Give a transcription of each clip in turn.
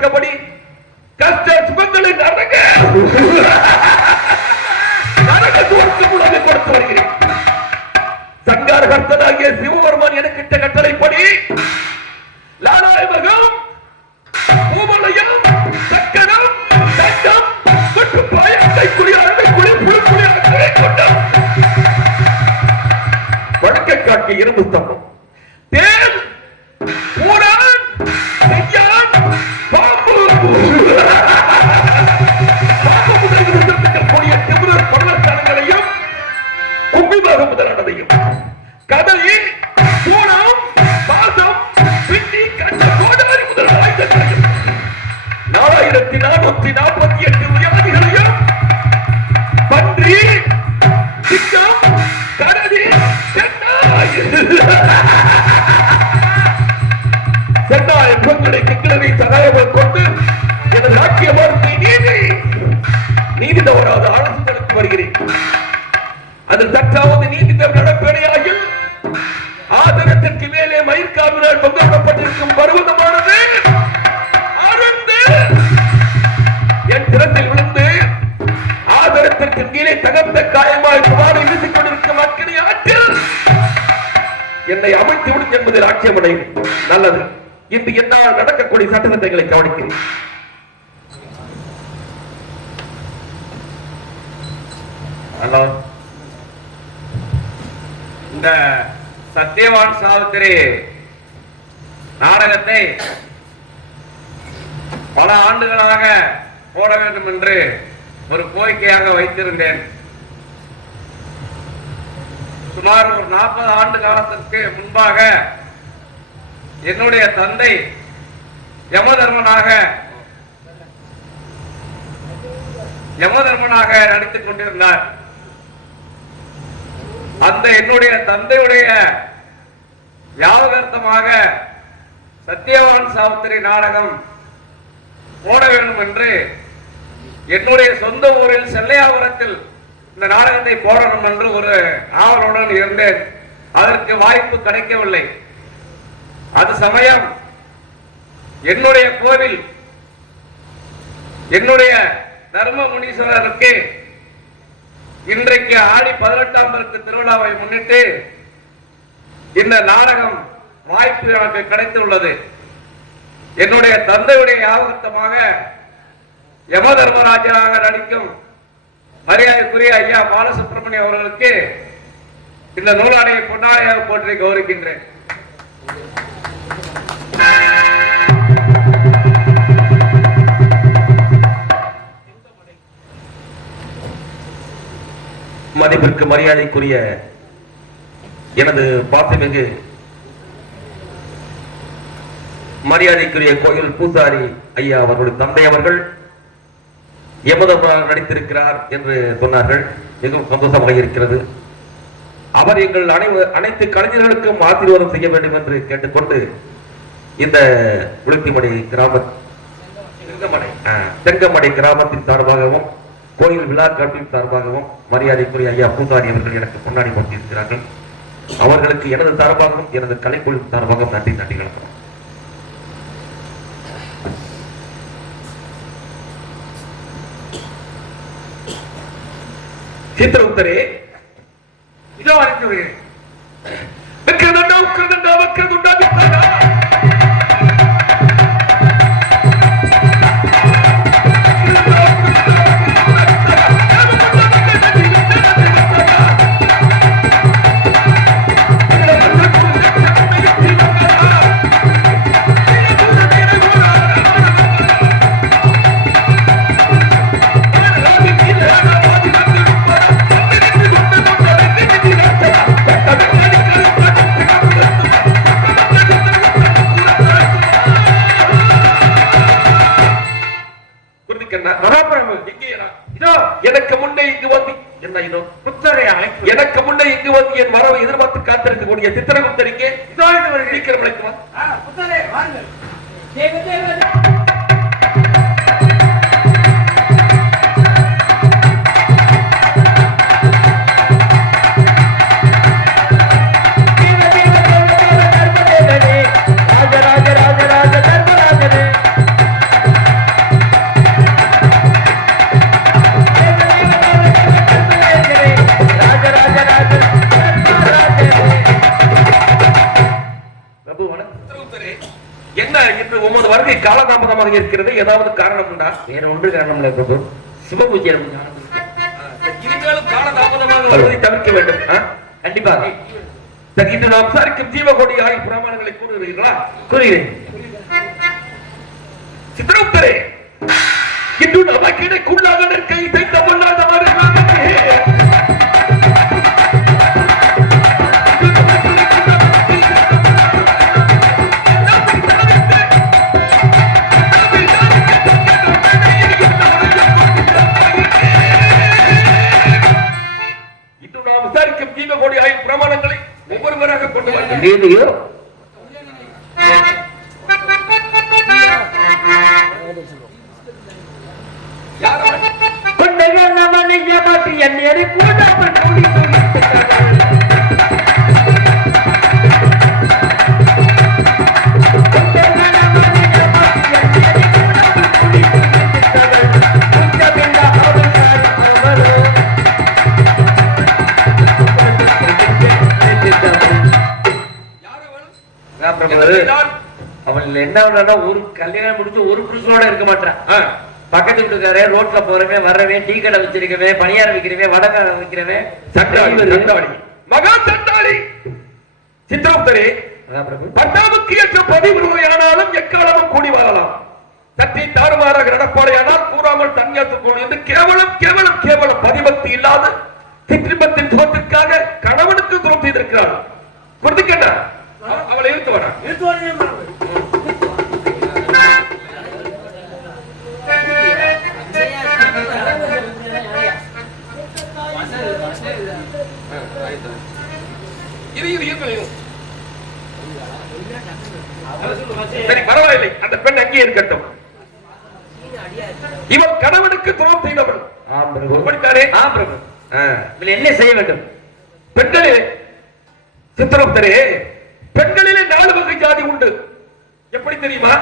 தக்கபடி கஷ்ட சுகங்களை நரக கொடுத்து வருகிறேன். சங்கார கர்த்தனாகிய சிவபெருமான் எனக்கிட்ட கட்டளைப்படி லாலாயமகம் பூமலையம் சக்கரம் சட்டம் மற்றும் பாயத்தை குடி அறவை குடி புழுக்குடி அறவை கொண்டம் வழக்கை காட்டிய இரும்பு ஸ்தம்பம் தேன் பூரான் செய்யான் பாம்பு முதலிய திமிரர் பர்வத்தனங்களையும் கும்பிமாக முதலானதையும் கதலி பூனம் பாசம் பின்னி கண்ட கோடாரி முதல் ஆயுதங்களையும் 4448 வியாதிகளையும் பன்றி சிங்கம் கரடி சென்னாய் பெண்களை கிளவி சகாயமாக கொண்டு எனது ராக்கிய வார்த்தை நீதி தவறாத அரசு நடத்தி வருகிறேன். அதில் சற்றாவது நீதி நடப்பேனையாகில் ஆதரத்திற்கு மேலே மயிர்காவினால் பங்கப்பட்டிருக்கும் பருவதமானது அருந்து என் திறத்தில் விழுந்து ஆதரத்திற்கு கீழே தகர்ந்த காயமாய் சுமாரை வீசிக் கொண்டிருக்கும் அக்கினி ஆற்றில் என்னை அமைத்து விடும் என்பதில் ஆட்சேபனையும் நல்லது. இன்று என்னால் நடக்கக்கூடிய சட்டத்திட்டங்களை கவனிக்கிறேன். ஹலோ, இந்த சத்தியவான் சாவித்திரி நாடகத்தை பல ஆண்டுகளாக போட வேண்டும் என்று ஒரு கோரிக்கையாக வைத்திருந்தேன். சுமார் ஒரு 40 ஆண்டு காலத்திற்கு முன்பாக என்னுடைய தந்தை யமதர்மனாக நடித்துக் கொண்டிருந்தார். அந்த என்னுடைய தந்தையுடைய ஞாபகார்த்தமாக சத்தியவான் சாவித்திரி நாடகம் போட வேண்டும் என்று என்னுடைய சொந்த ஊரில் செல்லையாபுரத்தில் இந்த நாடகத்தை போடணும் என்று ஒரு ஆவலுடன் இருந்தேன். அதற்கு வாய்ப்பு கிடைக்கவில்லை. அது சமயம் என்னுடைய கோவில் என்னுடைய தர்ம முனீஸ்வரருக்கு இன்றைக்கு ஆடி 18ஆம் பெருக்கு திருவிழாவை முன்னிட்டு இந்த நாடகம் வாய்ப்பு எனக்கு கிடைத்துள்ளது. என்னுடைய தந்தையுடைய ஞாபகமாக யம தர்மராஜனாக நடிக்கும் மரியாதைக்குரிய ஐயா பாலசுப்ரமணியம் அவர்களுக்கு இந்த நூலாடையை பொன்னாடையாக போற்றி கௌரவிக்கின்றேன். மதிப்பிற்கு மரியாதைக்குரிய எனது பாசமிகு மரியாதைக்குரிய கோயில் பூசாரி ஐயா அவர்களுடைய தந்தை அவர்கள் யமதர்மராக நடித்திருக்கிறார் என்று சொன்னார்கள். மிகவும் சந்தோஷமாக இருக்கிறது. அவர் எங்கள் அனைத்து கலைஞர்களுக்கும் ஆசீர்வாதம் செய்ய வேண்டும் என்று கேட்டுக்கொண்டு இந்த உளுத்திமடை கிராம செங்கமடை கிராமத்தின் சார்பாகவும் கோயில் விழா கமிட்டியின் சார்பாகவும் மரியாதைக்குரிய ஐயா பூசாரி அவர்கள் எனக்கு முன்னாடி போட்டியிருக்கிறார்கள். அவர்களுக்கு எனது சார்பாகவும் எனது கலைக்குழு சார்பாகவும் நன்றி வணக்கம். சித்திரகுப்தரே, இதோ அறிந்துகிறேன். எனக்கு முன்னே இங்கு வந்து என்ன இதோ எனக்கு முன்னே இங்கு வந்து என் வரவை எதிர்பார்த்து காத்திருக்கக்கூடிய சித்திரகுப்தரிங்கே சீக்கிரம் அழைக்குமா? தாமதமாக இருக்கிறது, ஏதாவது காரணம் உண்டா? வேற ஒன்று காரணம் இல்லை பிரபு. சிவபூஜை இனிமேலும் கால தாமதமாக வருவதை தவிர்க்க வேண்டும். கண்டிப்பாக. சரி, இன்று நாம் விசாரிக்கும் ஜீவகோடி ஆகிய பிரமாணங்களை கூறுகிறீர்களா? கூறுகிறேன். சித்திரகுப்தரே, இன்று நமக்கிடைக்குள்ளாக நிற்க இசைத்த பொல்லாதவரே, இன்று நாம் விசாரிக்கும் ஜீவகோடி ஆகிய பிரமாணங்களை ஒவ்வொருவராக கொண்டு வந்தோம். அவன் என்ன ஒரு கல்யாணம் முடிச்சு ஒரு புருஷனோட இருக்க மாட்டான். பக்கத்து வீட்டுக்காரே, ரோட்ல போறவன் வர்றவன், டீ கடை வச்சிருக்கவே, பணியாரம் வைக்கிறவன், வடக்கார வைக்கிறவன், மகா சண்டாளி. சித்திரகுப்தரே, பட்டாவுக்கு ஏற்ற பதிவுரையானாலும் எக்காலமும் கூடி வரலாம். சற்றே தாறுமாறாக நடப்பாடையானால் கூறாமல் தன்யாத்துக் கொண்டு என்று கேவலம் கேவலம் கேவலம் பதிபக்தி இல்லாத சிற்றின்பத்தின் சுகத்திற்காக கணவனுக்கு துரோகம் செய்திருக்கிறார். கொடுத்துக்கண்ண அவளை இழுத்து வர சரி, பரவாயில்லை, அந்த பெண் அங்கே இருக்கட்டும். இவள் கணவனுக்கு துரோகம் செய்தவள். என்ன செய்ய வேண்டும்? பெண்களே, சித்திரகுப்தரே, பெண்களிலே 4 வகை ஜாதி உண்டு. எப்படி தெரியுமா?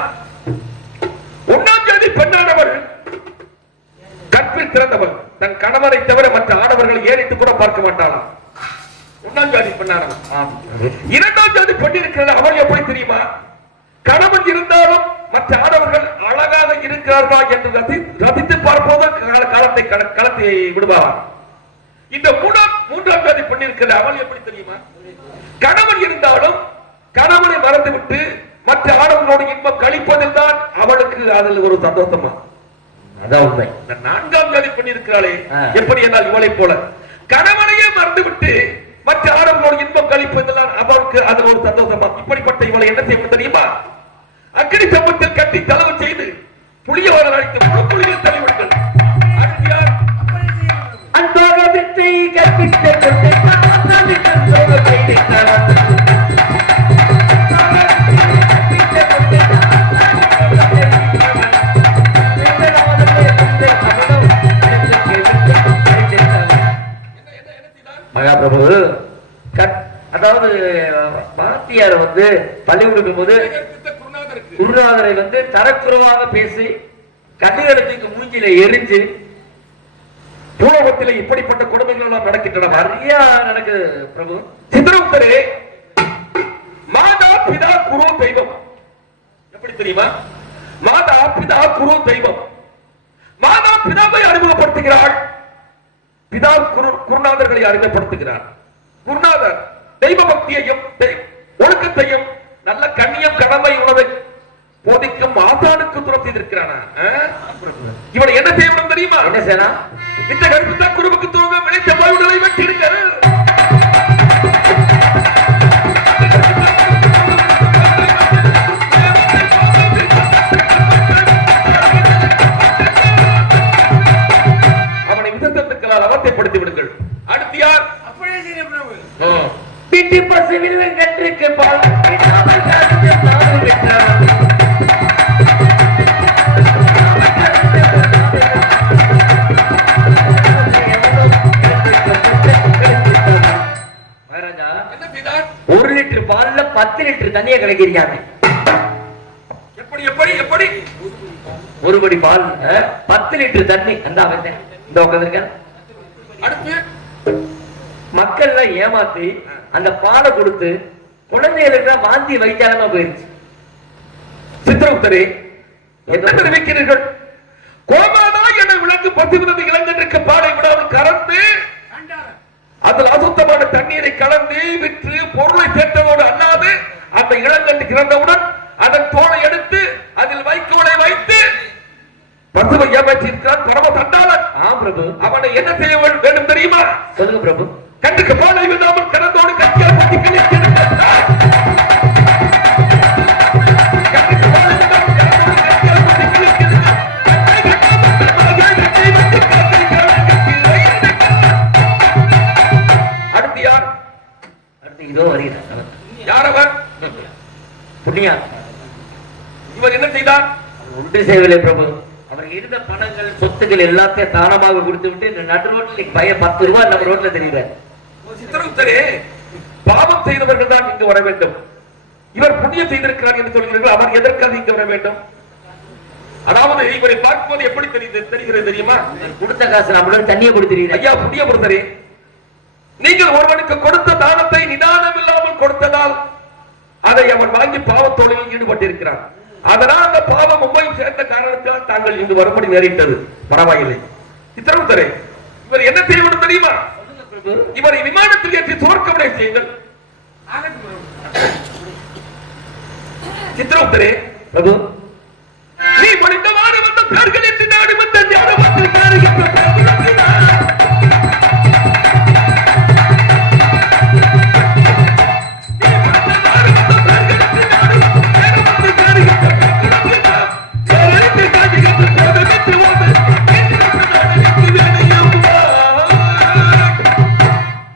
1ஆம் ஜாதி பெண்ணானவள் கற்பில் திறந்தவள். தன் கணவரை தவிர மற்ற ஆடவர்களை ஏறிட்டு கூட பார்க்க மாட்டாளாம். 1ஆம் ஜாதி பெண்ணானவள். 2ஆம் ஜாதி பெண் இருக்கிறது. அவள் எப்படி தெரியுமா? கணவன் இருந்தாலும் மற்ற ஆடவர்கள் அழகாக இருக்கிறார்களா என்று ரசித்து பார்ப்போது களத்தை விடுவார். இந்த 3ஆம் ஜாதி பெண் இருக்கிறது. அவள் எப்படி தெரியுமா? கணவன் இருந்தாலும் கணவனை மறந்துவிட்டு மற்ற ஆடவர்களோடு இன்பம் கழிப்பதில் தான் அவளுக்கு அதில் ஒரு சந்தோஷமா. அதான் உண்மை. 4ஆம் ஜாதி பெண் இருக்கிறாளே, எப்படி என்றால் இவளை போல கணவனையே மறந்துவிட்டு மற்ற ஆடவர்களோடு இன்பம் கழிப்பதில் தான் அவளுக்கு அதில் ஒரு சந்தோஷமா. இப்படிப்பட்ட இவளை என்ன செய்ய தெரியுமா? அக்னி சம்பத்தில் கட்டி தளவு செய்து புளியவர்கள் அழைத்து புலிகள் தலைவர்கள் மகாபிரபு, அதாவது வாத்தியார் பள்ளிக்கூடம் போது குருநாதரை தரக்குறவாக பேசி கண்ணிகளுக்கு மூஞ்சில எரிஞ்சு பூலோகத்திலே இப்படிப்பட்ட கொடுமைகள் எல்லாம் நடக்கின்றன. நிறைய நடக்குது பிரபு. சித்திரகுப்தரே, மாதா பிதா குரு தெய்வம். எப்படி தெரியுமா? மாதா பிதா குரு தெய்வம். மாதா பிதாவை அறிமுகப்படுத்துகிறாள், பிதா குருநாதர்களை அறிமுகப்படுத்துகிறார். குருநாதர் தெய்வ பக்தியையும் ஒழுக்கத்தையும் நல்ல கண்ணியம் கடமை உணவை போதிக்கும் ஆசானுக்கு துரம் செய்திருக்கிறானா? இவனை என்ன செய்யணும் தெரியுமா? என்ன செய்யலாம்? இந்த கருத்து குருவுக்கு துரோகம் விளைத்த பாயுடலை வெட்டியிருக்கிறார். அவனை விசத்தத்துக்களால் அவத்தைப்படுத்தி விடுங்கள். அடுத்து யார்? அப்படியே செய்ய பிரபு. பிடி பசுவில் கற்றுக்கு பால் ஒரு லிட்டர் பால்ல 10 லிட்டர் தண்ணியை கலக்கிருக்காங்க. எப்படி எப்படி எப்படி? ஒரு படி பால் 10 லிட்டர் தண்ணி. அந்த இந்த உட்காந்துருக்க அடுத்து மக்கள் ஏமாத்தி அந்த பாலை கொடுத்து குழந்தைகளுக்கு வாந்தி வைத்தாலமா போயிருச்சு. சித்திரகுப்தரே, என்ன தெரிவிக்கிறீர்கள்? கோமாதா என விளக்கு பசிவிருந்த இளைஞருக்கு பாலை விடாமல் கறந்து அதில் அசுத்தமான தண்ணீரை கலந்து விற்று பொருளை சேர்த்ததோடு அல்லாது அந்த இளங்கன்று கிறந்தவுடன் அதன் தோலை எடுத்து அதில் வைக்கோலை வைத்து பசுவை ஏமாற்றியிருக்கிறான் பரம தண்டாளன். பிரபு, அவனை என்ன செய்ய வேண்டும் தெரியுமா? சொல்லுங்க பிரபு. கண்டுக்கு பாலை விடாமல் கறந்தோடு கட்டியால் குத்தி கிழித்து புண்ணியா இவர் என்ன செய்தார்? ஒன்று செய்யவில்லை பிரபு. அவர் இருந்த பணங்கள் சொத்துக்கள் எல்லாத்தையும் தானமாக கொடுத்து விட்டு இந்த நடு ரோட்ல பையன் 10 ரூபாய் நம்ம ரோட்ல தெரியுறாரு. சித்திரகுப்தரே, பாவம் செய்தவர்கள் தான் இங்கு வர வேண்டும். இவர் புண்ணியம் செய்திருக்கிறார் என்று சொல்கிறீர்கள். அவர் எதற்காக இங்கு வர வேண்டும்? அதாவது இவரை பார்க்கும்போது எப்படி தெரிகிறது தெரியுமா? கொடுத்த காசு நம்மளும் தண்ணியை கொடுத்துறீங்க. ஐயா புண்ணியபுரத்தரே, நீங்கள் ஒருவனுக்கு கொடுத்த தானத்தை நிதானம் இல்லாமல் கொடுத்ததால் அதை அவன் வாங்கி பாவத்தோடையில் ஈடுபட்டிருக்கிறான். அதனால் அந்த பாவம் உண்மையும் சேர்ந்த காரணத்தால் தாங்கள் இங்கு வரும்படி நேரிட்டது. பரவாயில்லை. சித்திரகுப்தரே, இவர் என்ன செய்ய வேண்டும் தெரியுமா? இவரை விமானத்தில் ஏற்றி சுவர்க்கமடை செய்யுங்கள். சித்திரகுப்தரே பிரபு, நீ மனிதமான வந்த பேர்கள் என்று நாடு வந்த ஞானவத்தில் காணுகின்ற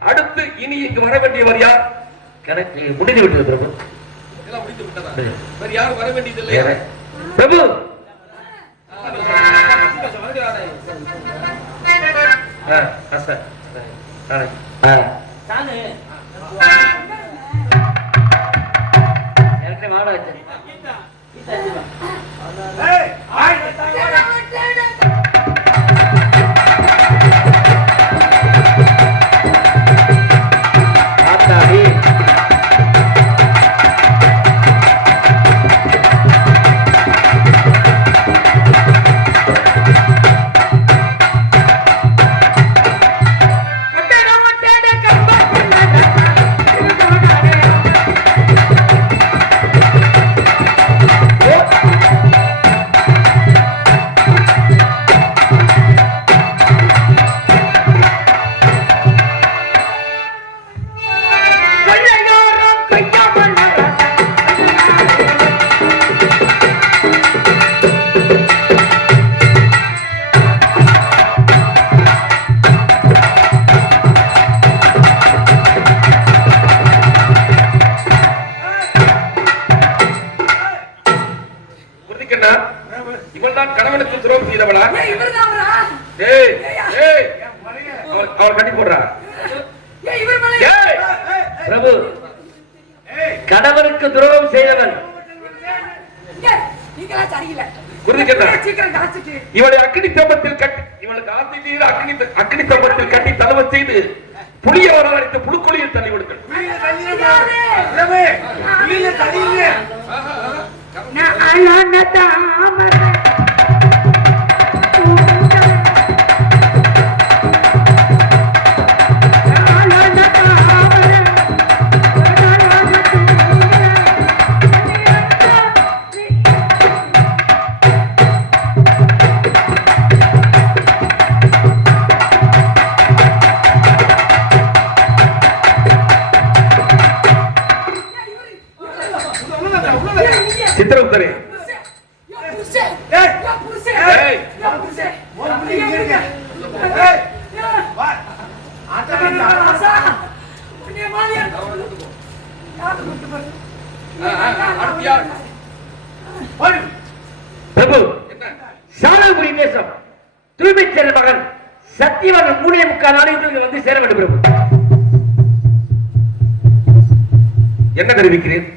அடுத்து இனி இங்கு வர வேண்டியவர் யார்? கணக்கு முடிந்து விட்டது பிரபு. எல்லாம் முடிந்து விட்டதா? வேற யாரும் வர வேண்டியதில்லை பிரபு. இவள்தான் கணவனுக்கு துரோகம் செய்தவளா? அவர் கட்டி போடுறா. பிரபு, கணவனுக்கு துரோகம் செய்தவன் இவளை அக்னி ஸ்தம்பத்தில் கட்டி இவளுக்கு ஆசை தீர அக்னி ஸ்தம்பத்தில் கட்டி தலவ செய்து புளியவரால் அடித்த புழுக்கொலியில் தள்ளி விடுங்கள். சித்திரகுப்தரே, பிரபு, சாலகுரி தேசம் தூய்மை செல்ல மகன் சத்தியவன் 3.25 நாளைக்கு வந்து சேர வேண்டும் பிரபு. என்ன தெரிவிக்கிறேன்?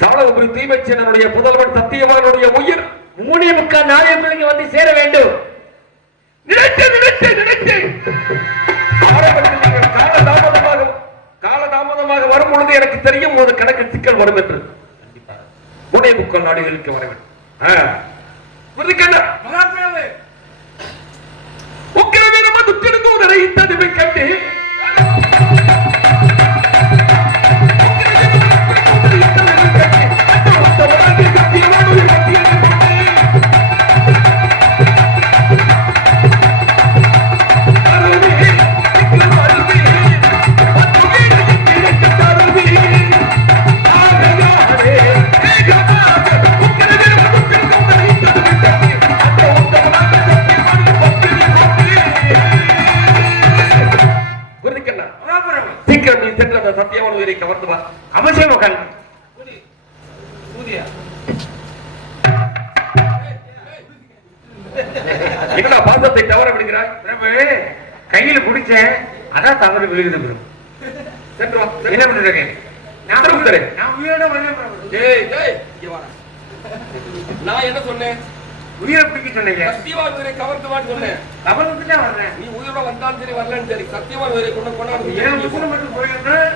சாலகுரி தூய்மை சென்னனுடைய புதல்வன் சத்தியவானுடைய உயிர் 3.25 நாளைக்கு வந்து சேர வேண்டும். காலதாமதமாக வரும் பொழுது எனக்கு தெரியும் ஒரு கணக்கு சிக்கல் வரும் என்று 3.25 நாடுகளுக்கு வர வேண்டும். குருதிக்கண்ணா உக்கிரமே நம்ம துக்கிடுக்குவதை இத்ததுமை கண்டு சத்தியவான் உயிரை கவர்ந்து வா. அவசியம் உட்காந்து என்னடா பாசத்தை தவற விடுகிறாய்? பிரபு கையில் குடிச்சேன் அதான் தவறு விழுகுது பிரபு. சென்று வா. என்ன பண்றீங்க? நான் உயிரோட வரல பிரபு. ஏய் ஏய் இங்க வா. நான் என்ன சொன்னேன்? உயிரை பிடிக்க சொன்னீங்க. சத்தியவான் உயிரை கவர்ந்து வான்னு சொன்னேன். கவர்ந்து தான் வர்றேன். நீ உயிரோட வந்தாலும் சரி வரலன்னு சரி சத்தியவான் உயிரை கொண்டாந்து ஏன் உயிரை மட்டும் போயிருந்தேன்?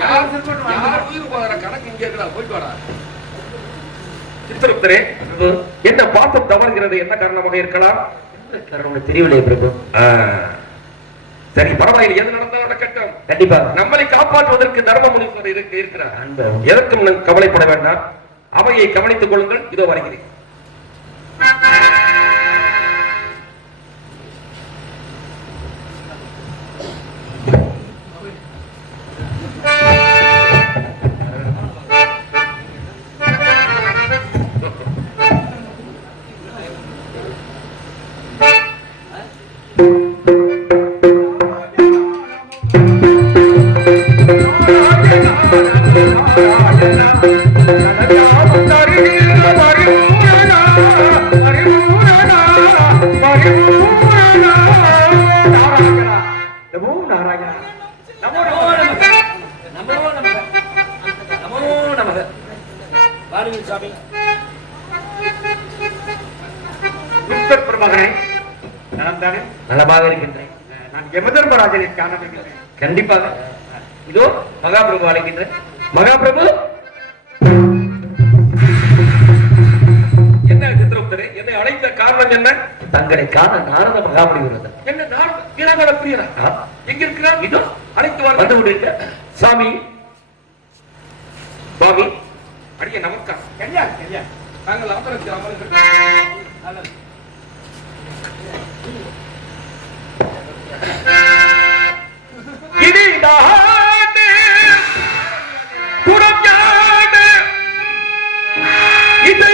யார் உயிர் போகிற கணக்கு இங்க இருக்கா? போயிட்டு வாடா. சித்திரபுத்திரே, என்ன பாசம் தவறுகிறது? என்ன காரணமாக இருக்கலாம்? தெரியவில்லை பிரபு. சரி பரவாயில்லை, எது நடந்தாலும் நடக்கட்டும். கண்டிப்பா நம்மளை காப்பாற்றுவதற்கு தர்ம முனிவர் இருக்கிறார். எதற்கும் கவலைப்பட வேண்டாம். அவையை கவனித்துக் கொள்ளுங்கள். இதோ வருகிறேன். நலமாக இருக்கின்றேன். நான் யமதர்மராஜனை காண வருகிறேன். கண்டிப்பாக இதோ மகாபிரபு அழைக்கின்றேன். மகாபிரபு என்ன சித்திரபுத்திரே, என்னை அழைத்த காரணம் என்ன? தங்களை காண நாரத மகாமுனிவர். என்ன நாரத பிரியரா? எங்க இருக்கிறார்? இதோ அழைத்து வந்து விடுங்க. சாமி பாவி அடிய நமஸ்காரம். ஐயா ஐயா நாங்கள் ஆபரத்தில் அமருங்கள். இடிதாடு குடஞ்சாடு இதை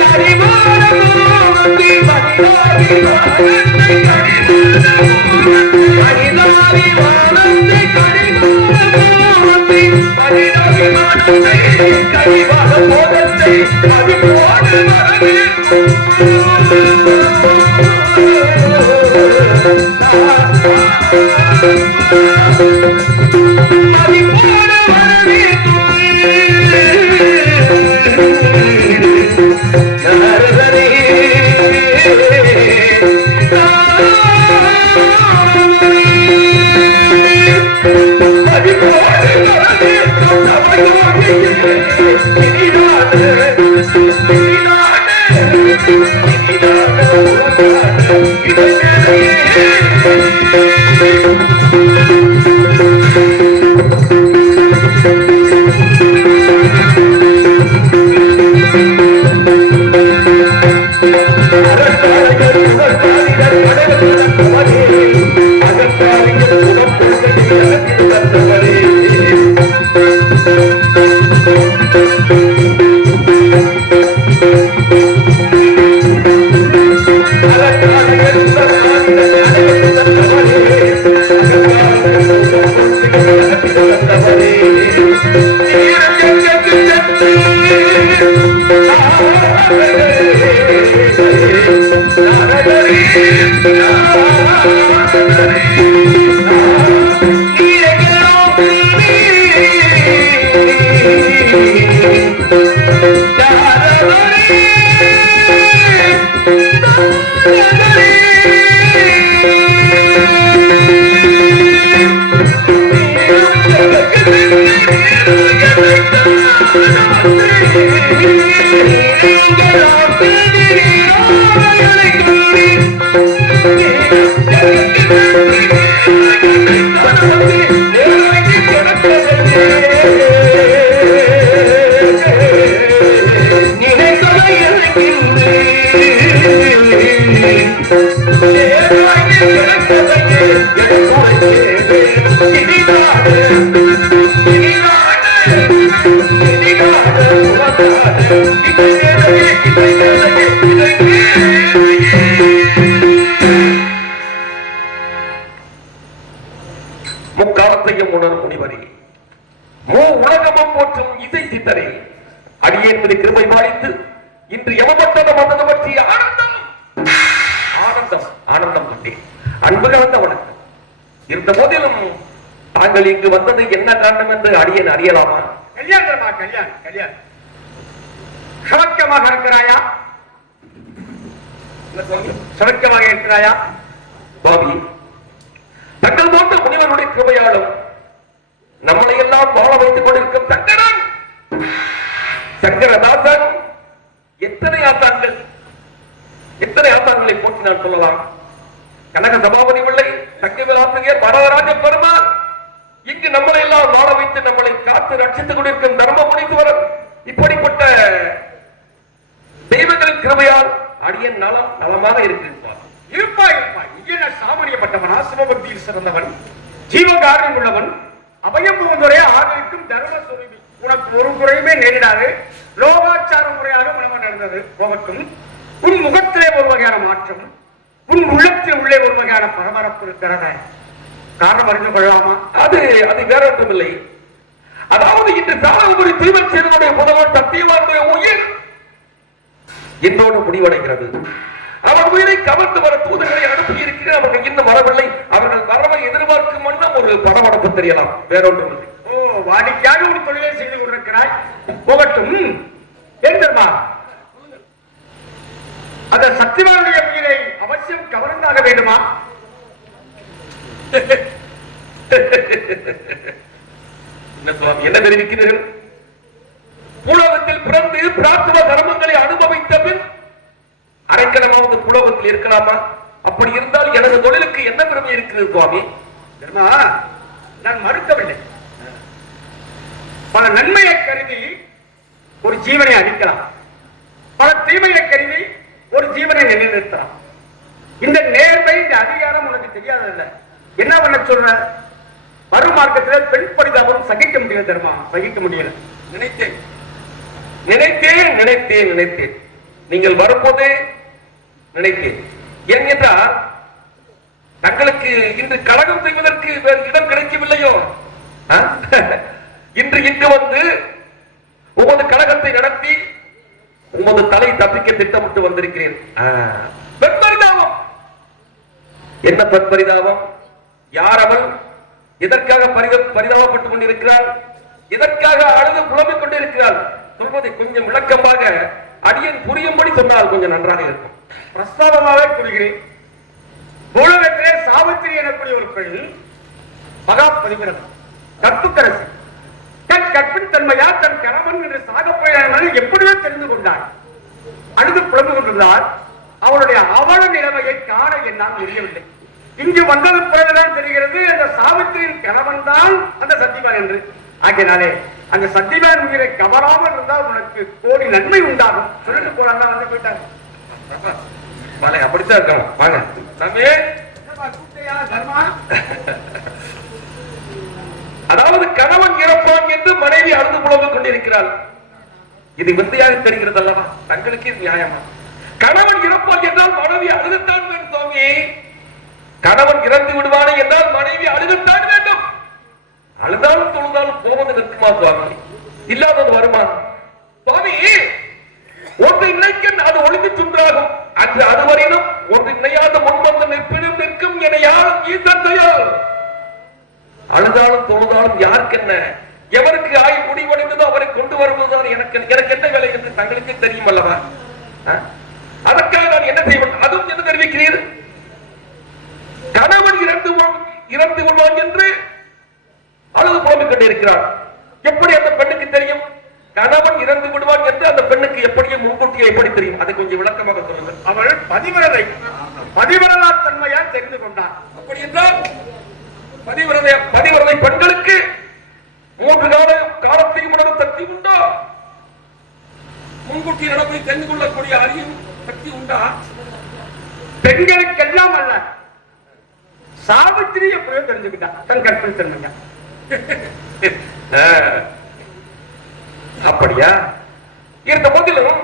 கரிமார முக்காலத்தையும் உணர் முனிவரே, உலகமும் போற்றும் இசை சித்தரே, அடியேன் மீது கிருபை பாலித்து இன்று யமபட்டணம் வந்தது பற்றி ஆனந்தம் ஆனந்தம் ஆனந்தம் கொண்டேன். அன்பு கலந்த வணக்கம். இருந்த போதிலும் தாங்கள் இங்கு வந்தது என்ன காரணம் என்று அடியேன் அறியலாமா? கல்யாணமா கல்யாணம் சமக்கமாக இருக்கிறாயா? சமக்கமாக இருக்கிறாயா? பாபி, தங்கள் போன்ற முனிவனுடைய கிருபையாலும் நம்மளை எல்லாம் வாழ வைத்துக் கொண்டிருக்கும் சங்கரன் சங்கரதாசன் எத்தனை ஆத்தான்களை போற்றி நான் சொல்லலாம். கனக சபாபதி பிள்ளை சங்கவிலாசிரியர் பரவராஜ பெருமான் இங்கு நம்மளை எல்லாம் வாழ வைத்து நம்மளை காத்து ரட்சித்துக் கொண்டிருக்கும் தர்ம முனித்துவரன், இப்படிப்பட்ட தெய்வங்களின் கிருபையால் அடியன் நலமாக இருக்கிறார். இருப்பாய் சாமானியப்பட்டவனா? சிவபக்தியில் சிறந்தவன், ஜீவகாரணம் உள்ளவன், அபயம் புகுந்தோரே ஆதரிக்கும் தர்ம சுரூபி. உனக்கு ஒரு குறையுமே நேரிடாது. லோகாச்சார முறையாக மனமன் நடந்தது போகட்டும். உன் முகத்திலே ஒரு வகையான மாற்றம், உன் உள்ளத்தில் உள்ளே ஒரு வகையான பரபரப்பு இருக்கிறத காரணம் அறிந்து கொள்ளலாமா? அது வேற ஒன்றுமில்லை. அதாவது இன்று சாலகுமரி தீவச்சேரனுடைய புதல்வர் சத்தியவானுடைய உயிர் என்னோடு முடிவடைகிறது. அவர் உயிரை கவர்ந்து வர தூதர்களை அனுப்பி இருக்கிறேன். அவர்கள் இன்னும் வரவில்லை. அவர்கள் வரவை எதிர்பார்க்கும் வண்ணம் ஒரு பரபரப்பு தெரியலாம், வேறொன்றுமில்லை. வாடிக்கையாக ஒரு தொழிலை செய்து கொண்டிருக்கிறாய், போகட்டும். ஏந்தர்மா, அந்த சத்தியவானுடைய உயிரை அவசியம் கவர்ந்தாக வேண்டுமா? என்ன தெரிவிக்கிறீர்கள்? பூலோகத்தில் பிறந்து பிரார்த்தன தர்மங்களை அனுபவித்த பின் அரைக்கணமாவது பூலோகத்தில் இருக்கலாமா? அப்படி இருந்தால் எனது தொழிலுக்கு என்ன பெருமை இருக்கிறது சுவாமி? நான் மறுக்கவில்லை. பல நன்மையை கருதி ஒரு ஜீவனை அளிக்கலாம், பல தீமையை கருதி ஒரு ஜீவனை நிலைநிறுத்தலாம். இந்த நேர்மை, இந்த அதிகாரம் உனக்கு தெரியாதல்ல. என்ன பண்ண சொல்ற? மறுமார்க்கத்தில் பெண் பரிதாபம் சகிக்க முடியல தர்மா, சகிக்க முடியல. நினைத்தேன் நினைத்தேன் நினைத்தேன் நினைத்தேன் நீங்கள் வரும்போதே நினைத்தேன். ஏன் என்றால் தங்களுக்கு இன்று கலகம் செய்வதற்கு வேறு இடம் கிடைக்கவில்லையோ? இன்று இங்கு வந்து உமது கழகத்தை நடத்தி உமது தலை தப்பிக்க திட்டமிட்டு வந்திருக்கிறேன். பெண்பரிதாபம். என்ன பெண்பரிதாபம்? யார் அவள்? எதற்காக பரிதாபப்பட்டுக் கொண்டிருக்கிறாள்? எதற்காக அழுது புலம்பிக் கொண்டிருக்கிறாள்? சொல்வதை கொஞ்சம் விளக்கமாக அடியன் புரியும்படி சொன்னால் கொஞ்சம் நன்றாக இருக்கும். பிரஸ்தாபமாக கூறுகிறேன். பூலகத்திலே சாவித்திரி எனக்கூடிய ஒரு பெண் மகா பதிவிரதம், கற்புக்கரசி. தன் கற்பின் தன்மையா தன் கணவன் என்று சாகப்போய் எப்படியோ தெரிந்து கொண்டார். அழுது புலம்பு கொண்டிருந்தார். அவளுடைய அவல நிலைமையை காண என்னால் முடியவில்லை. இங்கு வந்தது பிறகுதான் தெரிகிறது அந்த சாவித்திரியின் கணவன் தான் அந்த சத்தியவான் என்று. ஆகினாலே அந்த சத்தியவான் உயிரை கவராமல் இருந்தால் உனக்கு கோடி நன்மை உண்டாகும் சொல்லிட்டு போறாங்க. வந்து போயிட்டாங்க. அப்படித்தான் இருக்கணும். வாங்க சாமி. அதாவது கணவன் இறப்பான் என்று மனைவி அழுது புலம்பிக் கொண்டிருக்கிறாள். இது விந்தையாக தெரிகிறது அல்லவா? தங்களுக்கு நியாயமா? கணவன் இறப்பான் என்றால் மனைவி அழுகத்தான் வேண்டும் சுவாமி. கணவன் இறந்து விடுவானே என்றால் மனைவி அழுகத்தான் வேண்டும். அழுதாலும் தொழுதாலும் போவது நிற்குமா சுவாமி? இல்லாதது வருமா சுவாமி? ஒன்றை நினைக்க அது ஒழுங்கு சுன்றாகும். அன்று அதுவரையிலும் ஒன்று நினையாத முன்வந்து நிற்பினும் நிற்கும் என யாரும் ஈசன் செயல். அழுதாலும் தொழுதாலும் யாருக்கு என்ன? எவருக்கு ஆய் முடிவடைந்ததோ அவரை கொண்டு வருவதுதான் எனக்கு என்ன வேலை என்று தங்களுக்கு தெரியும் அல்லவா? அதற்காக நான் என்ன செய்வேன்? அதுவும் என்ன தெரிவிக்கிறீர்கள்? கணவன் இறந்து கொள்வான் என்று அழுது புலம்பிக் கொண்டிருக்கிறார். எப்படி அந்த பெண்ணுக்கு தெரியும்? கணவன் இறந்து விடுவான் என்று அந்த பெண்ணுக்கு எப்படியே முன்கூட்டியே எப்படி தெரியும்? அதை கொஞ்சம் விளக்கமாக சொல்லுங்கள். அவள் பதிவிரதா தன்மையா தெரிந்து கொண்டார். அப்படி என்றால் பதிவிரதை பெண்களுக்கு 3 காலத்தையும் உணரும் சக்தி உண்டா? முன்கூட்டி நடப்பை தெரிந்து கொள்ளக்கூடிய அறியும் சக்தி உண்டா? பெண்களுக்கெல்லாம் அல்ல, சாவித்திரி எப்படியோ தெரிஞ்சுக்கிட்டான் தன் கற்பில் தன்மையா. அப்படியா? இருந்த போதிலும்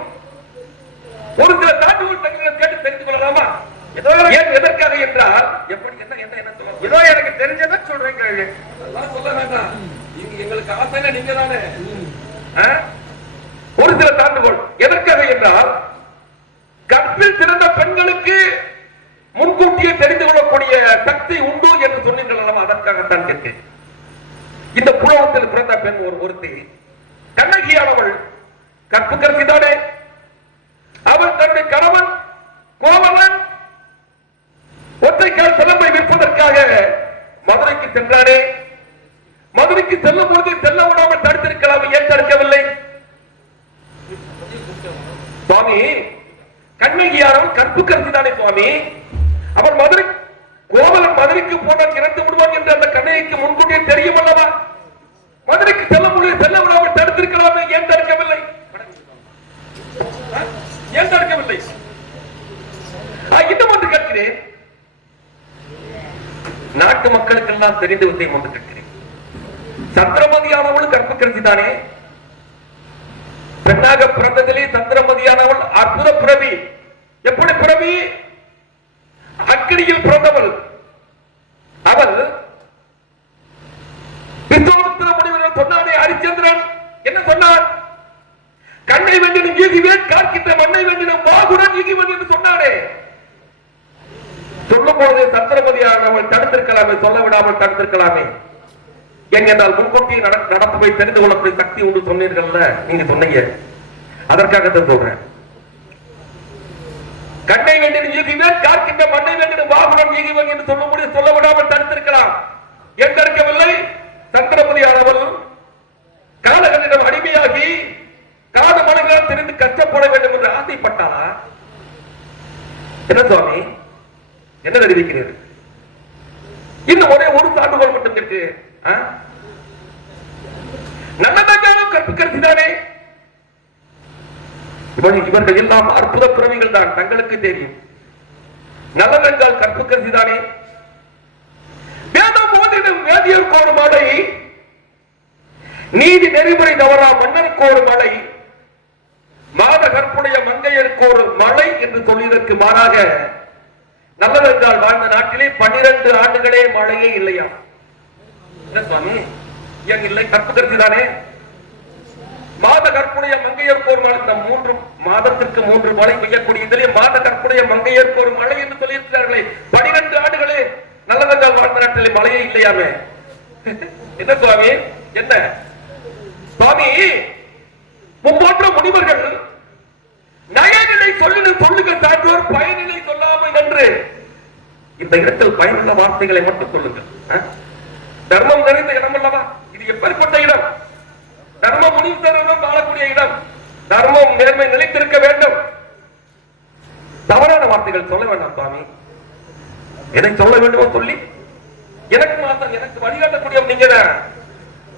ஒரு சில தாண்டுகள் தங்களை கேட்டு தெரிந்து கொள்ளலாமா? எதற்காக என்றால் எப்படி என்ன ஏதோ எனக்கு தெரிஞ்சதை சொல்றேன். சொல்ல வேண்டாம். எங்களுக்கு ஆசை நீங்க தானே. ஒரு சில தாண்டுகோள் எதற்காக என்றால் கற்பில் சிறந்த பெண்களுக்கு முன்கூட்டியே தெரிந்து கொள்ளக்கூடிய சக்தி உண்டு என்று சொன்னீர்கள். அதற்காகத்தான் கேட்கிறேன். இந்த புலவத்தில் பிறந்த பெண் ஒருத்தி கண்ணகியானவள் கற்புக்கரசி தானே. அவள் தன்னுடைய கணவன் கோவலன் ஒற்றைக்கால் சிலம்பை விற்பதற்காக மதுரைக்கு சென்றானே. மதுரைக்கு செல்லும் பொழுது செல்ல விடாமல் தடுத்திருக்கலாம். ஏன் தடுக்கவில்லை சுவாமி? கண்ணகியானவள் கற்புக்கரசி தானே சுவாமி. அவள் கோவலன் மதுரைக்கு போனால் இறந்து விடுவான் என்று அந்த கண்ணகிக்கு முன்கூட்டியே தெரியும் அல்லவா? மதுரைக்கு செல்ல விடாமல் தடுத்திருக்கலாமே. ஏன் தடுக்கவில்லை? ஏன் தடுக்கவில்லை? இன்னும் ஒன்று கேட்கிறேன். நாட்டு மக்களுக்கெல்லாம் தெரிந்த விஷயம் ஒன்று கேட்கிறேன். சந்திரமதியானவள் கற்புக்கரசி தானே. பெண்ணாக பிறந்ததிலே சந்திரமதியானவள் அற்புத பிறவி. எப்படி பிறவி? அக்கினியில் பிறந்தவள். அவள் விஸ்வாமித்திர முனிவர் சொன்னானே ஹரிச்சந்திரன் என்ன சொன்னார்? கண்ணை வென்றினும் ஈகுவேன், காக்கின்ற மண்ணை வென்றினும் பாகுடன் ஈகுவேன் என்று சொன்னானே. சொல்லும் பொழுது சந்திரமதியானவள் தடுத்திருக்கலாமே, சொல்ல விடாமல் தடுத்திருக்கலாமே. எங்கென்றால் முன்கூட்டியே நடப்பதை தெரிந்து கொள்ளக்கூடிய சக்தி உண்டு சொன்னீர்கள்ல, நீங்க சொன்னீங்க. அதற்காகத்தான் சொல்றேன். கண்ணை வேண்டிய ஈகுவேன், காக்கின்ற மண்ணை வேண்டிய பாகுடன் ஈகுவேன் என்று சொல்லும் பொழுது சொல்ல விடாமல் தடுத்திருக்கலாம். ஏன் தடுக்கவில்லை? சந்திரமதியானவள் காலகண்ணிடம் அடிமையாகி கால மலைகளால் தெரிந்து கஷ்டப்பட வேண்டும் என்று ஆசைப்பட்டாளா? என்ன சுவாமி என்ன தெரிவிக்கிறீர்கள்? இன்னும் ஒரு சான்றுகோள் மட்டும் இருக்கு. நல்லதாலும் கற்புக்கரசி தானே. இவர்கள் எல்லாம் அற்புத பிறவிகள் தான், தங்களுக்கு தெரியும். நல்லதென்றால் கற்புக்கரசி தானே. வேதம் ஓதிடும் வேதியர் கோடு மழை, நீதி நெறிமுறை தவறா மன்னருக்கு ஒரு மழை, மாத கற்புடைய மங்கையருக்கு ஒரு மழை என்று சொல்லியதற்கு மாறாக நல்லதங்கால் வாழ்ந்த நாட்டிலே 12 ஆண்டுகளே மழையே இல்லையா? என்ன சுவாமி, ஏன் இல்லை? கற்புக்கரசி தானே. மாத கற்புடைய மங்கையர்கோர் மழை, இந்த 3 மாதத்திற்கு 3 மழை பெய்யக்கூடிய இதிலே மாத கற்புடைய மங்கையர்கோர் மழை என்று சொல்லியிருக்கிறார்களே. 12 ஆண்டுகளே நல்லதங்கால் வாழ்ந்த நாட்டிலே மழையே இல்லையாமே. என்ன சுவாமி, என்ன சுவாமி? முன்போன்ற முனிவர்கள் நயநிலை சொல்லுங்க தாற்றோர் பயனிலை சொல்லாமல் என்று இந்த இடத்தில் பயனுள்ள வார்த்தைகளை மட்டும் சொல்லுங்கள். தர்மம் நிறைந்த இடம் அல்லவா இது? எப்பேற்பட்ட இடம்? தர்ம முனிவர்களும் வாழக்கூடிய இடம். தர்மம் நேர்மை நிலைத்திருக்க வேண்டும். தவறான வார்த்தைகள் சொல்ல வேண்டாம் சுவாமி. எதை சொல்ல வேண்டுமோ சொல்லி எனக்கு வழிகாட்டக்கூடிய நீங்க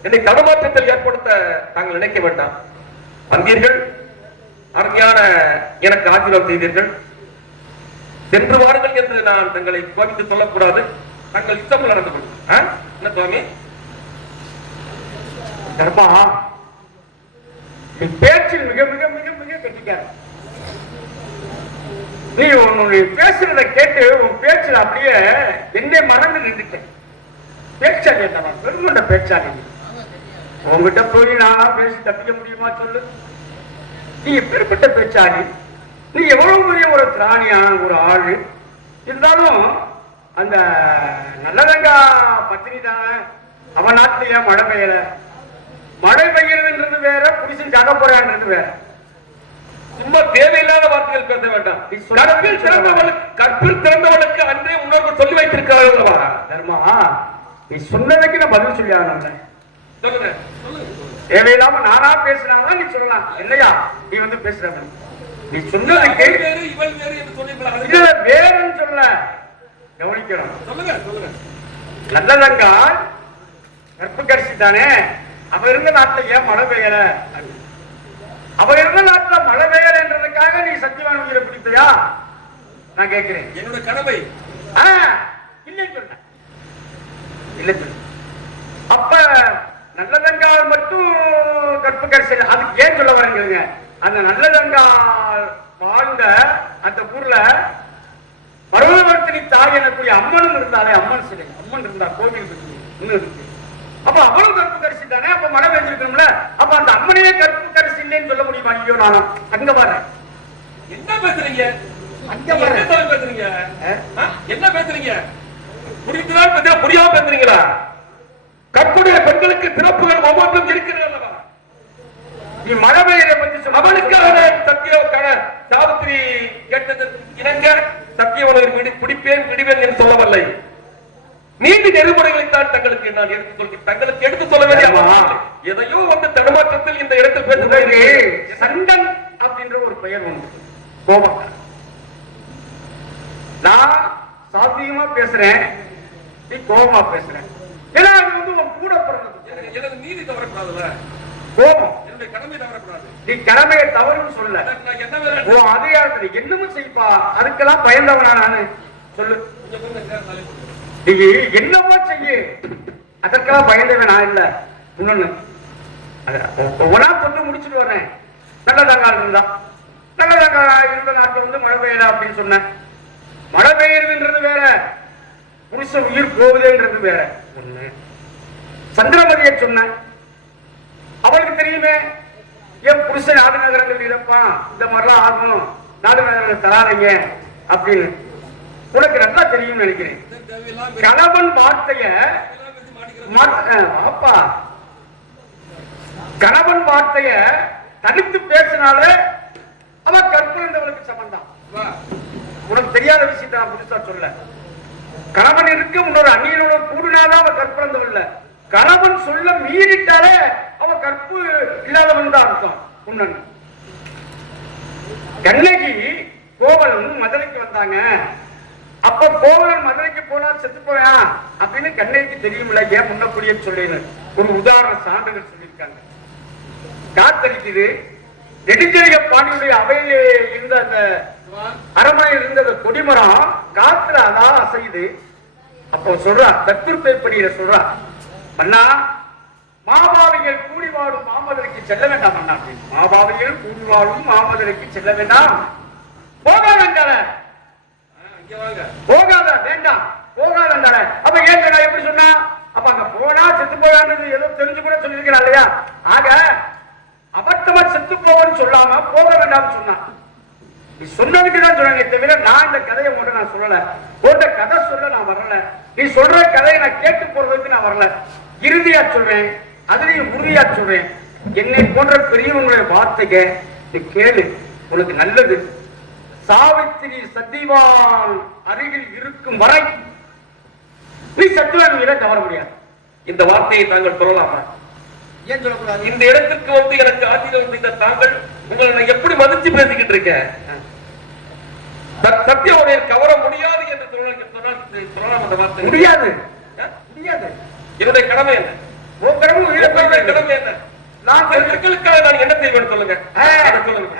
என்னை தடுமாற்றத்தில் ஏற்படுத்த தாங்கள் நினைக்க வேண்டாம். வந்தீர்கள், அருமையான எனக்கு ஆசீர்வாதம் செய்தீர்கள். சென்று வாருங்கள் என்று நான் தங்களை கோபித்து சொல்லக்கூடாது. தங்கள் இஷ்டம் நடந்து கொள்ளும். என்ன சுவாமி? தர்மா, நீ பேச்சில் மிக மிக மிக மிக கெட்டிக்கார. நீ உன்னுடைய பேசுறதை கேட்டு உன் பேச்சில் அப்படியே என்னை மறந்து நின்றுட்டேன். பேச்சா கேட்டவன் பெருமண்ட பேச்சாளி. உங்ககிட்ட போய் நான் பேசி தப்பிக்க முடியுமா சொல்லு? நீ எப்பேற்பட்ட பேச்சாளி? நீ எவ்வளவு பெரிய ஒரு திராணியான ஒரு ஆளு இருந்தாலும் அந்த நல்லதங்கா பத்தினி தானே, அவன் நாட்டிலேயே மழை பெய்யல. மழை பெய்யறதுன்றது வேற, புடிச்சு ஜக போறான்றது வேற. சும்மா தேவையில்லாத வார்த்தைகள் பேச வேண்டாம். கற்பில் திறந்தவனுக்கு அன்றே முன்னோர்கள் சொல்லி வைத்திருக்கிறார்களா? தர்மா, நீ சொன்னதுக்கு நான் பதில் சொல்லி ஆகணும். சொல்லுங்க. தேவையில்லாம நானா பேசினாதான் நீ சொல்லலாம். இல்லையா நீ வந்து பேசுற நீ சொன்னதுக்கு வேறுன்னு சொல்ல கவனிக்கணும். சொல்லுங்க சொல்லுங்க. நல்லதங்கா கற்புக்கரசி தானே, அவ இருந்த நாட்டுல ஏன் மழை பெய்யல? அவ இருந்த நாட்டுல மழை பெய்யலன்றதுக்காக நீ சத்தியவான் உயிரை பிடிப்பையா? நான் கேட்கிறேன். என்னோட கடமை இல்லை சொல்ல இல்லை சொல்ல. அப்ப நல்லதங்கால் மட்டும் கற்புக்கரசி, அதுக்கு ஏன் சொல்ல வரீங்க? அந்த நல்லதங்கால் வாழ்ந்த அந்த ஊர்ல பர்வதவர்த்தினி தாய் எனக்குரிய அம்மனும் இருந்தாலே, அம்மன் சிலை, அம்மன் இருந்தா கோவில் இன்னும் இருக்கு. அப்ப அவளும் கற்புக்கரசி தானே, அப்ப மழை பெஞ்சிருக்கணும்ல. அப்ப அந்த அம்மனையே கற்புக்கரசி இல்லைன்னு சொல்ல முடியுமா? ஐயோ, நானும் அங்க வரேன். என்ன பேசுறீங்க? அங்க வரேன். பேசுறீங்க என்ன பேசுறீங்க? புரிந்துதான் பேசுறீங்க, புரியாம பேசுறீங்களா? கற்புடைய பெண்களுக்கு பிறப்புகள் ஒவ்வொன்றும் இருக்கிறது. நீ மழை பெய்யற பத்தி சொல்ல. அவனுக்காக சத்தியக்கான சாவித்திரி கேட்டது இணங்க சத்தியவனை பிடிப்பேன் விடுவேன் என்று சொல்லவில்லை. நீதி நெறிமுறைகளைத்தான் தங்களுக்கு நான் தங்களுக்கு எடுத்து சொல்ல வேண்டிய எதையோ வந்து தடுமாற்றத்தில் இந்த இடத்தில் பேசுவதற்கு சண்டன் அப்படின்ற ஒரு பெயர் உண்டு. கோபம். நான் சாத்தியமா பேசுறேன், நீ கோபமா பேசுறேன். ஏன்னா அது வந்து உன் கூட பிறந்தது. எனது நீதி தவறக்கூடாதுல்ல, கோபம் என்னுடைய கடமை தவறக்கூடாது. நீ கடமையை தவறுன்னு சொல்ல. ஓ அதிகாரத்துல என்னமும் செய்ப்பா, அதுக்கெல்லாம் பயந்தவனா நானு சொல்லு. நீ என்னமோ செய்ய, அதற்கெல்லாம் பயந்தவன் நான் இல்ல. இன்னொன்னு ஒவ்வொன்னா கொண்டு முடிச்சுட்டு வரேன். நல்லதங்கால் இருந்தா, நல்லதங்கா இருந்த நாட்டில் வந்து மழை பெய்யல அப்படின்னு சொன்னேன். மழை பெய்யறதுன்றது வேற, புருஷ உயிர் போகுதுன்றது வேற. சந்திரமதியை சொன்ன, அவளுக்கு தெரியுமே என் புருஷன் நாடு நகரங்கள் இழப்பான், இந்த மாதிரிலாம் ஆகும், நாடு நகரங்கள் தராதீங்க அப்படின்னு. உனக்கு நல்லா தெரியும் நினைக்கிறேன். கணவன் வார்த்தைய அப்பா கணவன் வார்த்தைய தனித்து பேசினாலே அவன் கற்பிழந்தவளுக்கு சமந்தான். உனக்கு தெரியாத விஷயத்தை நான் புதுசா சொல்ல. கணவன் இருக்கு, முன்னொரு அந்நியனோட கூடுனாதான் அவன் கற்பிழந்தவள் இல்ல. கணவன் சொல்ல மீறிட்டாலே அவ கற்பு இல்லாதவன் தான் அர்த்தம். உன்னன் கண்ணகி கோவலன் மதுரைக்கு வந்தாங்க. அப்ப கோவலன் மதுரைக்கு போனா செத்து போயான் அப்படின்னு கண்ணகிக்கு தெரியுமில்ல. ஏன் முன்னக்கூடிய சொல்லின்னு ஒரு உதாரண சான்றுகள் சொல்லியிருக்காங்க. காத்தடிக்குது. நெடுஞ்செழிய பாண்டியுடைய அவையிலே இருந்த அந்த அரண்மனையில் இருந்த அந்த கொடிமரம் காத்துல அதான் அசையுது. அப்போ சொல்றா, தற்குறிப்படியில சொல்றா, மன்னா மாபாவிகள் கூடி வாழும் மாமதுரைக்கு செல்ல வேண்டாம் அண்ணா. மாபாவிகள் கூடி வாழும் மாமதுரைக்கு செல்ல வேண்டாம். போகாத போகாத வேண்டாம் போகாதண்டால. அப்ப ஏன் நான் எப்படி சொன்னா? அப்ப அங்க போனா செத்து போயான்றது ஏதோ தெரிஞ்சு கூட சொல்லியிருக்கிறான் இல்லையா? ஆக அபத்தமா செத்து போவன்னு சொல்லாம போக வேண்டாம்னு சொன்னான். நீ சொன்னதுக்கு தான் சொன்னே தவிர நான் இந்த கதையை மட்டும் நான் சொல்லல. உன்ட கதை சொல்ல நான் வரல. நீ சொல்ற கதையை நான் கேட்டு போறதுக்கு நான் வரல. இறுதியா சொல்றேன், அதுலயும் உறுதியா சொல்றேன். என்னை போன்ற பெரியவங்களுடைய வார்த்தைக்கு நீ கேளு, உனக்கு நல்லது. சாவித்திரி சத்தியவான் அருகில் இருக்கும் வரை நீ சத்தியவான் மீத தவற முடியாது. இந்த வார்த்தையை தாங்கள் சொல்லலாமா? ஏன் சொல்லக்கூடாது? இந்த இடத்துக்கு வந்து எனக்கு ஆசீர்வாதம் செய்த தாங்கள் உங்களை நான் எப்படி மதிச்சு பேசிக்கிட்டு இருக்கேன்? சத்தியாவுடைய கவர முடியாது என்று சொல்லலாம். அந்த வார்த்தை முடியாது, முடியாது. என்னுடைய கடமை என்ன? உன் கடமை உயிரை கடமை என்ன? நான் தங்களுக்காக நான் என்ன செய்வேன் சொல்லுங்க. சொல்லுங்க,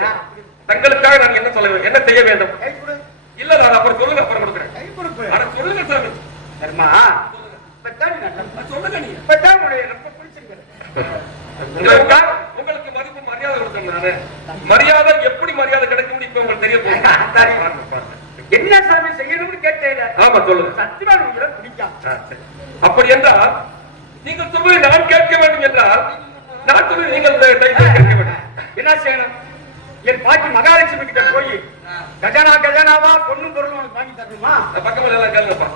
தங்களுக்காக நான் என்ன சொல்ல என்ன செய்ய வேண்டும்? இல்ல நான் அப்புறம் சொல்லுங்க, அப்புறம் கொடுக்குறேன். ஆனா சொல்லுங்க சாமி. தர்மா சொல்லுங்க. நீ ரொம்ப பிடிச்சிருக்கேன். உங்களுக்கு மதிப்பு மரியாதை கொடுக்கணும். மரியாதை எப்படி மரியாதை கிடைக்கும் இப்ப உங்களுக்கு தெரிய போகுது. என்ன சாமி செய்யணும்னு கேட்டேன். ஆமா சொல்லுங்க. சத்தியவான் உயிரை பிடிக்காம. அப்படி என்றால் நீங்கள் சொல்வதை நான் கேட்க வேண்டும் என்றால் நான் சொல்வது நீங்கள் கேட்க வேண்டும். என்ன செய்யணும்? என் பாட்டி மகாலட்சுமி கிட்ட போய் கஜானா கஜானாவா பொண்ணும் பொருளும் வாங்கி தரணுமா? பக்கத்துல எல்லாம் கேளுங்கப்பா.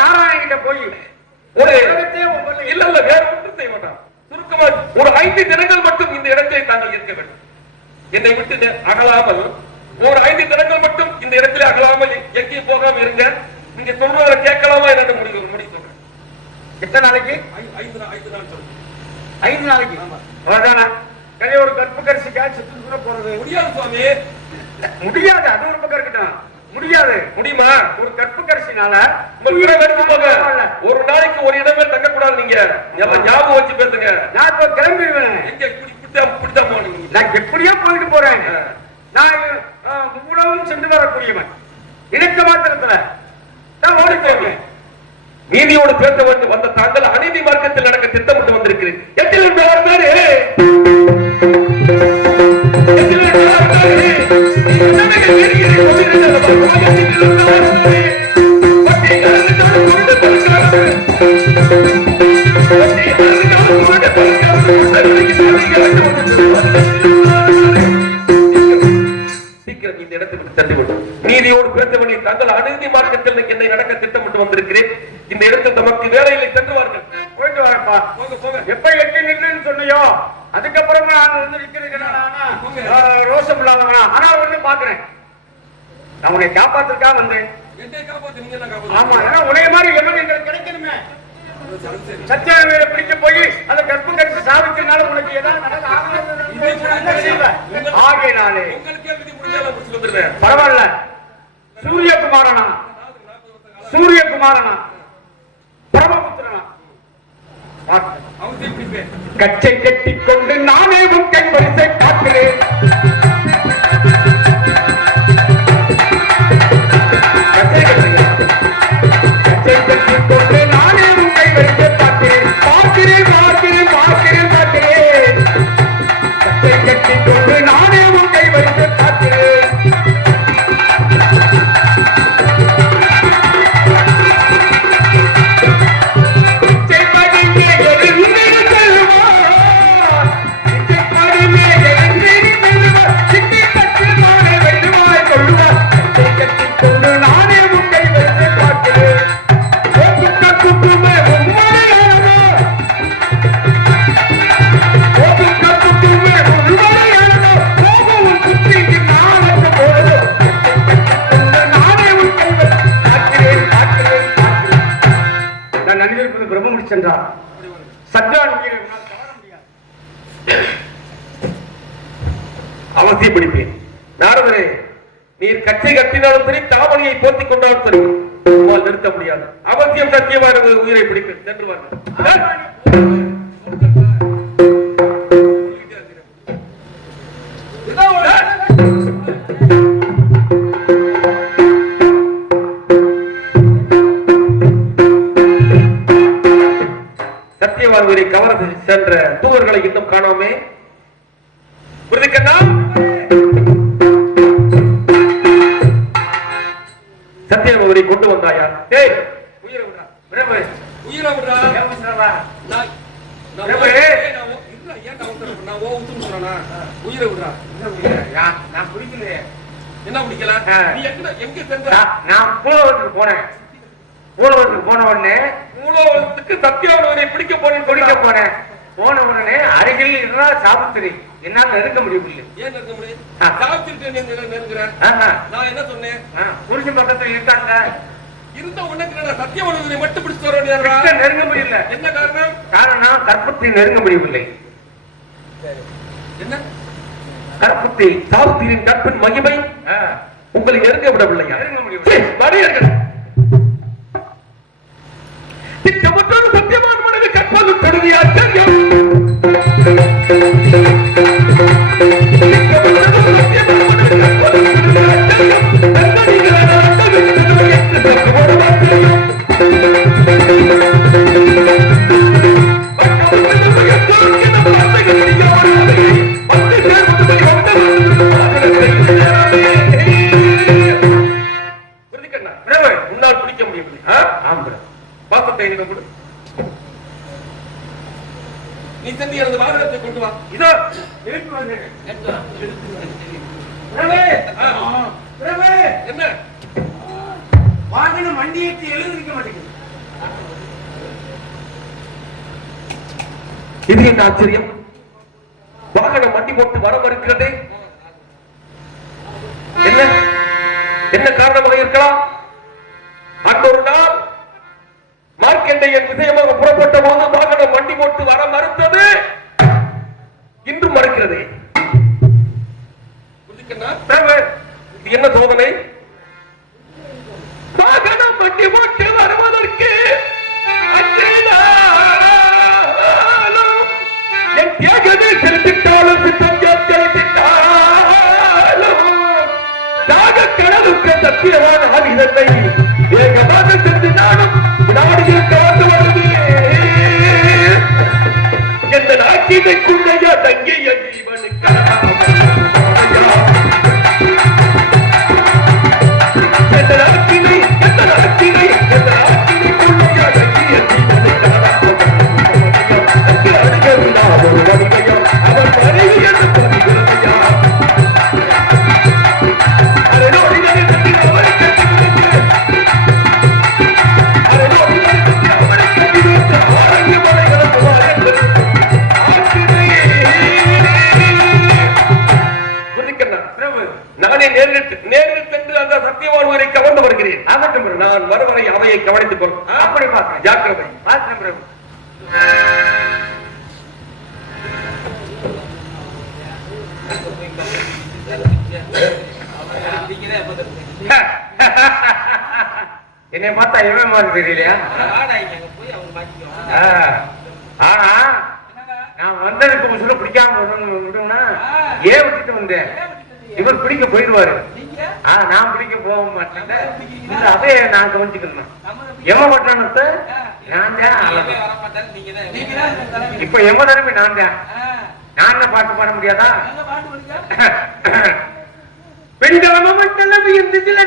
நாராயணன் கிட்ட போய் ஒரு இல்ல இல்ல வேற ஒன்றும் செய்ய மாட்டான். சுருக்கமா ஒரு 5 தினங்கள் மட்டும் இந்த இடத்தை தாங்கள் இருக்க வேண்டும். என்னை விட்டு அகலாமல் ஒரு 5 தினங்கள் மட்டும் இந்த இடத்துல அகலாமல் எங்கேயும் போகாம இருங்க. நீங்க சொல்றத கேட்கலாமா என்ன முடிவு சொல்றேன். எத்தனை நாளைக்கு? 5 நாள் சொல்றேன். 5 நாளைக்கு. அவ்வளவுதானா? கதை ஒரு கற்பு கரிசிக்கா செத்து கூட போறது முடியாது சுவாமி. முடியாது. அது ஒரு பக்கம் இருக்கட்டும். முடியாது. முடியுமா? ஒரு கற்பு கரிசினால ஒரு நாளைக்கு ஒரு இடமே தங்க கூடாது. நீங்க எல்லாம் ஞாபகம் வச்சு பேசுங்க. நான் இப்ப கிளம்பிடுவேன். எங்க இப்படித்தான் போனீங்க. நான் எப்படியோ போயிட்டு போறேன். நான் உணவும் சென்று வரக்கூடியவன். இணைக்க மாத்திரத்துல நான் ஓடி போவேன். நீதியோடு பேச வேண்டும் வந்த தாங்கள் அநீதி மார்க்கத்தில் நடக்க திட்டமிட்டு வந்திருக்கிறேன். சீக்கிரம் இந்த இடத்துக்கு தள்ளிவிடும். நீதியோடு பேச வேண்டிய தாங்கள் அநீதி மார்க்கத்தில் என்னை நடக்க திட்டமிட்டு வந்திருக்கிறேன். இந்த இடத்தில் நமக்கு வேலையில்லை, சென்றுவார்கள். போயிட்டு வரப்பா. எப்ப எட்டு நில்லுன்னு சொன்னியோ அதுக்கப்புறம் நான் வந்து நிக்கிறேன். ரோசம் இல்லாதவனா ஆனா ஒண்ணு பாக்குறேன். நான் உன்னை காப்பாத்துறதுக்காக வந்தேன். ஆமா, ஏன்னா உனைய மாதிரி எவ்வளவு எங்களுக்கு கிடைக்கணுமே. சத்தியாவை பிடிக்க போய் அந்த கற்பு கடிச்சு சாவிக்கிறதுனால உனக்கு ஏதாவது ஆகையினாலே பரவாயில்ல. சூரியகுமாரனா பிரம்மபுத்திரனா கச்சை கட்டிக் கொண்டு நானே உன் கை வரிசை பார்க்கிறேன். கச்சை கட்டிக் கொண்டு நானே உன் கை வரிசை பார்க்கிறேன். கச்சை கட்டிக் கொண்டு நானே உன் கை வரிசை பார்க்கிறேன். சென்றார். சத்யான் அவசியம் பிடிப்பேன். நாரதரே, நீர் கச்சை கட்டினாலும் சரி, தாமணியை போர்த்திக் கொண்டாலும் சரி, நிறுத்த முடியாது. அவசியம் சத்தியமான உயிரை பிடிப்பேன். சென்று வாருங்கள். சத்தியவான்களை கவர்ந்து சென்ற தூதர்களை இன்னும் காணோமே. சத்தியம் அவரை கொண்டு வந்தாயா? டேய் உயிரை விடுறா பிரபு உயிரை விடுறா. ஏன் உசுரவா நான் நான் பிரபு. ஓ- ஏய், நான் ஓ- இல்ல, ஏன் நான் உத்தரவு நான் ஓ உத்தரவு சொல்றேனா? உயிரை விடுறா. நான் குடிக்கலையே. என்ன பிடிக்கல? ஆ. நீ எங்க சென்ற? நான் பூலவத்துக்கு போனேன். பூலவத்துக்கு போன உடனே மூலவத்துக்கு சத்தியாவனை பிடிக்க போறேன்னு குடிக்க சொல்லிக்க போனேன். போன உடனே அருகில் இருந்தா சாவித்திரி. என்னால நெருங்க முடியவில்லை. ஏன் நிறுத்த முடியும்? ஆ. சாவித்திரிட்டு நீ நெருங்குறேன். ஆஹா. நான் என்ன சொன்னேன்? புருஷன் பக்கத்துல இருக்காங்க. இருந்த உனக்கு நான் சத்தியாவனை மட்டும் பிடிச்சு வர வேண்டியதா? கிட்ட நெருங்க முடியல. என்ன காரணம்? காரணம் கற்பத்தை நெருங்க முடியவில்லை. என்ன? கற்புத்தி சாவித்திரியின் கற்பின் மகிமை உங்களை நெருங்க விடவில்லையா? நெருங்க முடியவில்லை. சீ, வரியர்கள். திட்டமற்றொரு சத்தியமான மனைவி கற்பது கருதி ஆச்சரியம். திட்டமற்றொரு சத்தியமான மனைவி கற்பது கருதி ஆச்சரியம். தந்தனிகளான அண்டவிட்டது என்று தப்புவோடு வார்த்தையும். உன்னால் பிடிக்க முடியவில்லை. பாசத்தை நீங்க கொடு. நீ சென்று எனது வாகனத்தை கொண்டு வா. இதோ இழுத்து வந்தேன். பிரபு, பிரபு, என்ன? வாகனம் வண்டி ஏற்றி எழுந்திருக்க மாட்டேங்குது. இது என்ன ஆச்சரியம்? வாகனம் வண்டி போட்டு வர மறுக்கிறது. என்ன என்ன காரணமாக இருக்கலாம்? அன்றொரு நாள் மார்க்கெண்டையன் விஷயமாக புறப்பட்ட போது வாகனம் வண்டி போட்டு வர மறுத்தது. இன்றும் மறுக்கிறது. புரிஞ்சுக்கண்ணா? பிரபு, இது என்ன சோதனை? வாகனம் வண்டி போட்டு வருவதற்கு அன்றே நாளும் என் தியாகமே செலுத்திட்டாலும் சித்தம் செலுத்திட்டாலும் தாக கடலுக்கு சத்தியமான ஆதிதத்தை வேகமாக செலுத்தினாலும் நாடியில் கலந்து வருது. எந்த நாட்டினைக்குள்ளையா தங்கிய ஜீவனுக்கு நானே நேரில் சென்று அந்த சத்தியவான்வரை கவர்ந்து வருகிறேன். ஆகட்டும் பிரபு. நான் வருவரை அவையை கவனித்துக் கொள். அப்படி பார்க்கிறேன். ஜாக்கிரதை. பார்க்கிறேன் பிரபு. என்னை பார்த்தா இவன் மாதிரி தெரியலையா? ஆ. ஆனா நான் வந்ததுக்கு ஒரு பிடிக்காம விட்டோம்னா ஏன் விட்டுட்டு வந்தேன். இவர் பிடிக்க போயிடுவாரு. நான் பிடிக்க போக மாட்டேன். இந்த அதைய நான் கவனிச்சுக்கணும். எமபட்டணத்தை நான் தான் ஆளணும். இப்ப எம தரப்பி நான் தான். நான் என்ன பாட்டு பாட முடியாதா? பெண்களம மண்டலம் இருந்து சில